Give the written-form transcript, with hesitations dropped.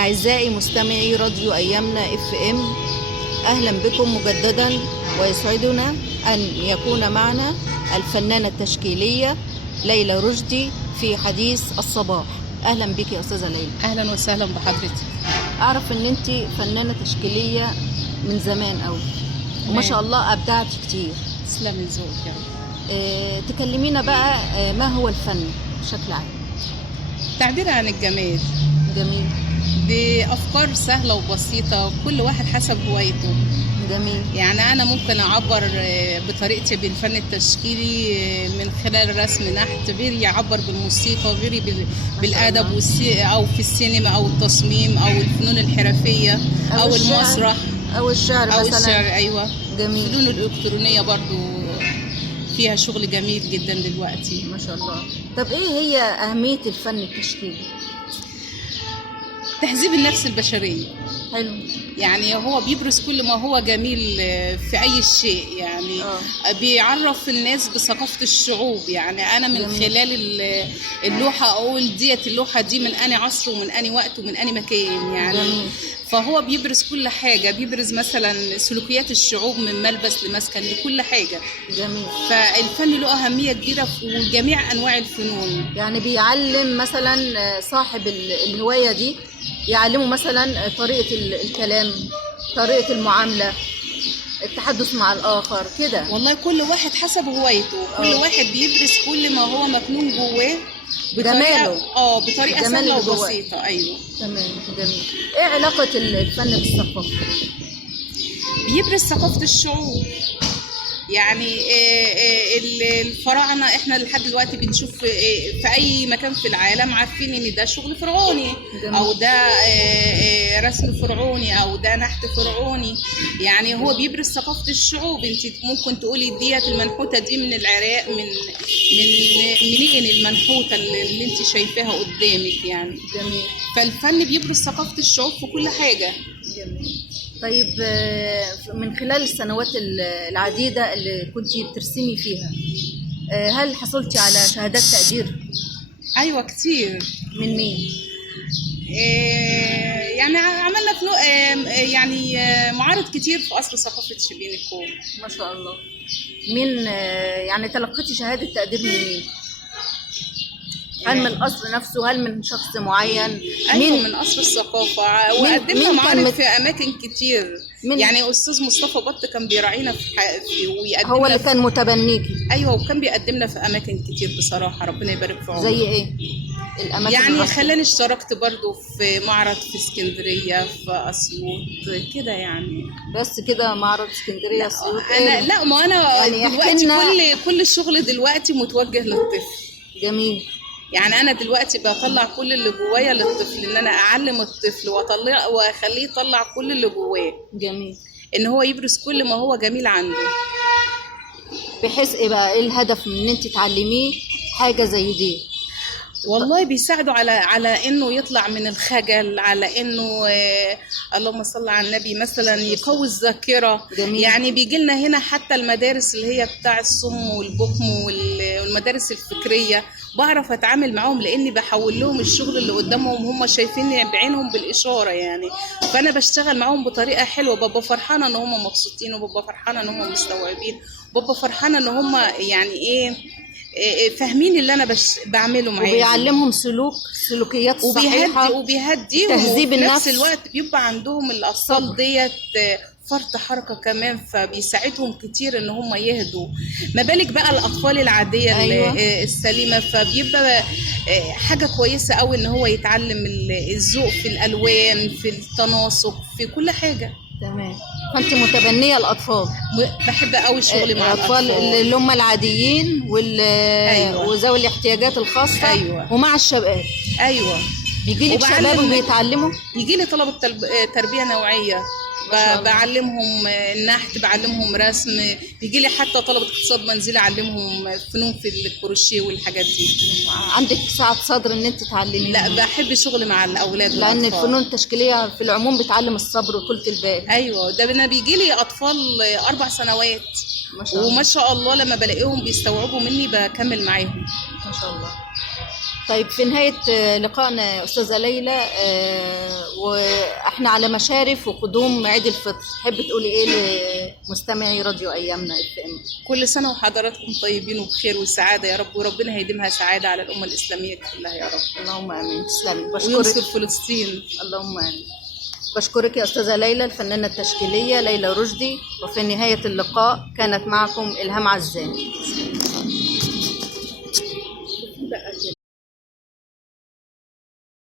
أعزائي مستمعي راديو أيامنا FM، أهلا بكم مجددا، ويسعدنا أن يكون معنا الفنانة التشكيلية ليلى رشدي في حديث الصباح. أهلا بك يا أستاذة ليلى. اهلا وسهلا بحضرتك. أعرف أن أنت فنانة تشكيلية من زمان أوي، وما شاء الله أبدعتي كتير. تسلم من ذوقك يا رب. تكلمينا بقى ما هو الفن بشكل عام؟ تعبير عن الجمال جميل. بأفكار سهلة وبسيطة، كل واحد حسب هوايته. جميل. يعني أنا ممكن أعبر بطريقتي بالفن التشكيلي من خلال رسم نحت، غيري يعبر بالموسيقى، غيري بالأدب أو في السينما أو التصميم أو الفنون الحرفية أو المسرح أو الشعر أو مثلا. الشعر. أيوة. جميل. الفنون الإلكترونية برضو فيها شغل جميل جدا دلوقتي. ما شاء الله. طب إيه هي أهمية الفن التشكيلي؟ تهذيب النفس البشرية. حلو. يعني هو بيبرز كل ما هو جميل في أي شيء، يعني بيعرف الناس بثقافة الشعوب. يعني أنا من جميل. خلال اللوحة أقول ديت اللوحة دي من أني عصر ومن أني وقت ومن أني مكان. يعني جميل. فهو بيبرز كل حاجة، بيبرز مثلا سلوكيات الشعوب من ملبس لمسكن لكل حاجة. جميل. فالفن له أهمية كبيرة في جميع أنواع الفنون. يعني بيعلم مثلا صاحب الهواية دي، يعلمه مثلا طريقة الكلام، طريقة المعاملة، التحدث مع الآخر كده. والله كل واحد حسب هوايته، كل واحد بيبرز كل ما هو مكنون جواه جماله. بطريقة سهلة وبسيطة. أيوة. تمام. جميل. إيه علاقة الفن بالثقافة؟ بيبرز ثقافة الشعوب. يعني الفراعنة احنا لحد دلوقتي بنشوف في اي مكان في العالم عارفين ان ده شغل فرعوني. جميل. او ده رسم فرعوني او ده نحت فرعوني. يعني هو بيبرز ثقافة الشعوب. انت ممكن تقولي ديت المنحوتة دي من العراق، منين المنحوتة اللي انت شايفاها قدامك يعني. جميل. فالفن بيبرز ثقافة الشعوب في كل حاجة. جميل. طيب من خلال السنوات العديدة اللي كنتي بترسمي فيها، هل حصلتي على شهادات تقدير؟ أيوة كتير. من مين؟ يعني عملنا يعني معارض كتير في قصر ثقافة شبين الكوم. ما شاء الله. مين يعني تلقيتي شهادة تقدير من مين؟ هل من القصر نفسه؟ هل من شخص معين؟ أيوة من قصر الثقافة. وقدمنا معارض في أماكن كتير. يعني أستاذ مصطفى بط كان بيراعينا ويقدمنا. هو اللي كان متبنيكي؟ أيوة، وكان بيقدمنا في أماكن كتير بصراحة، ربنا يبارك في عمره. زي إيه الأماكن؟ يعني خلاني اشتركت برضو في معرض في اسكندرية، في أسيوط كده يعني. بس كده معرض اسكندرية أسيوط؟ لا ما أنا يعني دلوقتي كل الشغل دلوقتي متوجه للطفل. جميل. يعني انا دلوقتي بطلع كل اللي جوايا للطفل، ان انا اعلم الطفل واخليه يطلع كل اللي جواه. جميل. ان هو يبرز كل ما هو جميل عنده. بحيث ايه بقى؟ ايه الهدف من ان انت تعلميه حاجه زي دي؟ والله بيساعده على انه يطلع من الخجل، على انه اللهم صل على النبي مثلا يقوي الذاكره. جميل. يعني بيجي لنا هنا حتى المدارس اللي هي بتاع الصم والبكم والمدارس الفكريه، بعرف اتعامل معاهم لاني بحول لهم الشغل اللي قدامهم، هم شايفيني بعينهم بالاشاره يعني. فانا بشتغل معاهم بطريقه حلوه، ببقى فرحانه ان هم مبسوطين، وببقى فرحانه ان هم مستوعبين، وببقى فرحانه ان هم يعني ايه فاهمين اللي انا بعمله معاهم. وبيعلمهم سلوكيات صحيحه، وبيهديهم، تهذيب النفس. وفي نفس الوقت بيبقى عندهم الاطفال ديت فرط حركه كمان، فبيساعدهم كتير ان هم يهدوا. ما بالك بقى الاطفال العاديه. أيوة. السليمه، فبيبقى حاجه كويسه قوي ان هو يتعلم الذوق في الالوان، في التناسق، في كل حاجه. تمام. فانت متبنيه الاطفال؟ بحب قوي شغلي مع الاطفال اللي هم العاديين أيوة. وذوي الاحتياجات الخاصه. أيوة. ومع الشباب. ايوه. بيجي لك شباب وبيتعلموا؟ يجي لي طلبه تربيه نوعيه، بعلمهم النحت، بعلمهم رسم. بيجي لي حتى طلبه اقتصاد منزلي اعلمهم فنون في الكروشيه والحاجات دي. عندك سعه صدر ان انت تعلمي؟ لا، بحب شغلي مع الاولاد لان الفنون التشكيليه في العموم بتعلم الصبر وطولة البال. ايوه، ده انا بيجي لي اطفال 4 سنوات ما شاء الله. وما شاء الله لما بلاقيهم بيستوعبوا مني بكمل معاهم. ما شاء الله. طيب في نهاية لقائنا يا أستاذة ليلى، وإحنا على مشارف وقدوم عيد الفطر، تحب تقولي إيه لمستمعي راديو أيامنا FM؟ كل سنة وحضراتكم طيبين وبخير وسعادة يا رب، وربنا هيديمها سعادة على الأمة الإسلامية كلها يا رب. اللهم آمين. تسلمي. وينصر بشكرك. فلسطين. اللهم آمين. بشكرك يا أستاذة ليلى الفنانة التشكيلية ليلى رشدي، وفي نهاية اللقاء كانت معكم إلهام عزام.